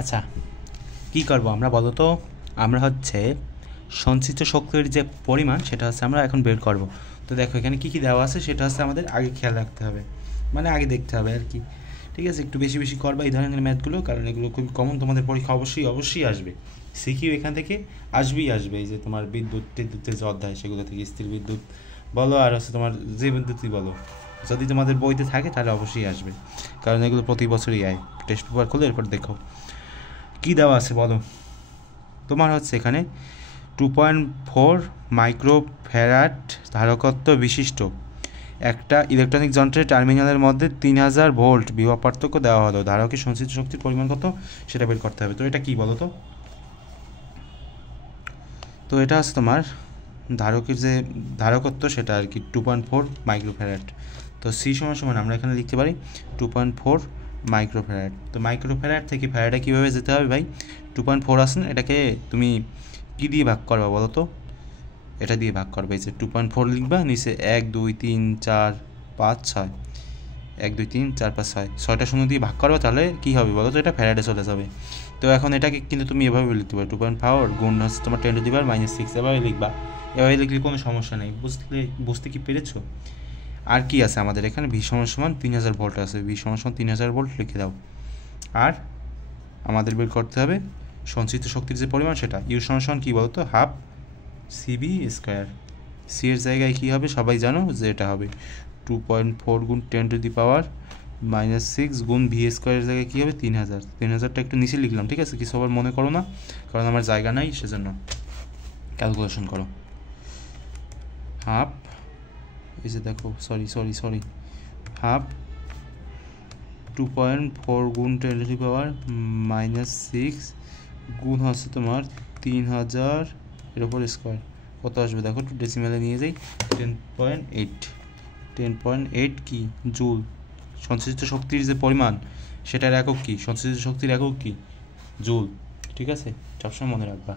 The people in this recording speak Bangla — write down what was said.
আচ্ছা, কি করব আমরা বলো তো? আমরা হচ্ছে সঞ্চিত শক্তির যে পরিমাণ সেটা হচ্ছে আমরা এখন বের করব। তো দেখো এখানে কি কি দেওয়া আছে সেটা হচ্ছে আমাদের আগে খেয়াল রাখতে হবে, মানে আগে দেখতে হবে আর কি। ঠিক আছে, একটু বেশি বেশি করবা এই ধরনের ম্যাথগুলো, কারণ এগুলো খুবই কমন, তোমাদের পরীক্ষা অবশ্যই অবশ্যই আসবে। সিকিউ এখান থেকে আসবেই আসবে। এই যে তোমার বিদ্যুতের যে অধ্যায় সেগুলো থেকে স্থির বিদ্যুৎ বলো আর হচ্ছে তোমার যে বিদ্যুৎই বলো, যদি তোমাদের বইতে থাকে তাহলে অবশ্যই আসবে, কারণ এগুলো প্রতি বছরই আয়। টেস্ট পেপার খুলে এরপর দেখো কী দেওয়া আছে বলো। তোমার হচ্ছে এখানে 2.4 মাইক্রোফ্যারাড ধারকত্ব বিশিষ্ট একটা ইলেকট্রনিক যন্ত্রের টার্মিনালের মধ্যে 3000 ভোল্ট বিভব পার্থক্য দেওয়া হলো। ধারকের সঞ্চিত শক্তির পরিমাণ কত সেটা বের করতে হবে। তো এটা কি বলো তো? তো এটা হচ্ছে তোমার ধারকের যে ধারকত্ব সেটা আর কি 2.4 মাইক্রোফ্যারাড। তো সি সমান সমান আমরা এখানে লিখতে পারি 2.4 মাইক্রোফ্যারাড। তো মাইক্রোফ্যারাড থেকে ফ্যারাডে কীভাবে যেতে হবে ভাই? 2.4 আসেন, এটাকে তুমি কী দিয়ে ভাগ করবা বলো তো? এটা দিয়ে ভাগ করবে, এই যে 2.4 লিখবা, নিচে 1 2 3 4 5 6, 1 2 3 4 5 6, 6টা শূন্য দিয়ে ভাগ করবা, তাহলে কী হবে বলো তো? এটা ফ্যারাডে চলে যাবে। তো এখন এটাকে কিন্তু তুমি এভাবে লিখতে পারো 2.4 গুণ হচ্ছে তোমার 10⁻⁻6, এভাবে লিখবা। এভাবে লিখলে কোনো সমস্যা নেই। বুঝতে কি পেরেছো? আর কি আছে আমাদের এখানে? ভি সমান সমান 3000 ভোল্ট আছে, ভি সমান সমান 3000 ভোল্ট লিখে দাও। আর আমাদের বের করতে হবে সঞ্চিত শক্তির যে পরিমাণ সেটা। ইউ সমান সমান কী বলো তো? Half CB square. সি এর জায়গায় কী হবে সবাই জানো যে এটা হবে 2.4 গুণ 10⁻⁻6 গুণ ভি স্কোয়ারের জায়গায় কী হবে? 3000। 3000টা একটু নিচে লিখলাম, ঠিক আছে? কিছু আবার মনে করো না, কারণ আমার জায়গা নাই সেজন্য। ক্যালকুলেশন করো। হাফ, এই যে দেখো, সরি, হাফ 2.4 গুণ 10⁻⁻6 গুণ হচ্ছে তোমার 3000 এর ওপর স্কোয়ার। কত আসবে দেখো, একটু ডেসিমেলে নিয়ে যাই। 10.8 কি জুল। সঞ্চিত শক্তির যে পরিমাণ সেটার একক কি? সঞ্চিত শক্তির একক কি? জুল। ঠিক আছে, সবসময় মনে রাখবা।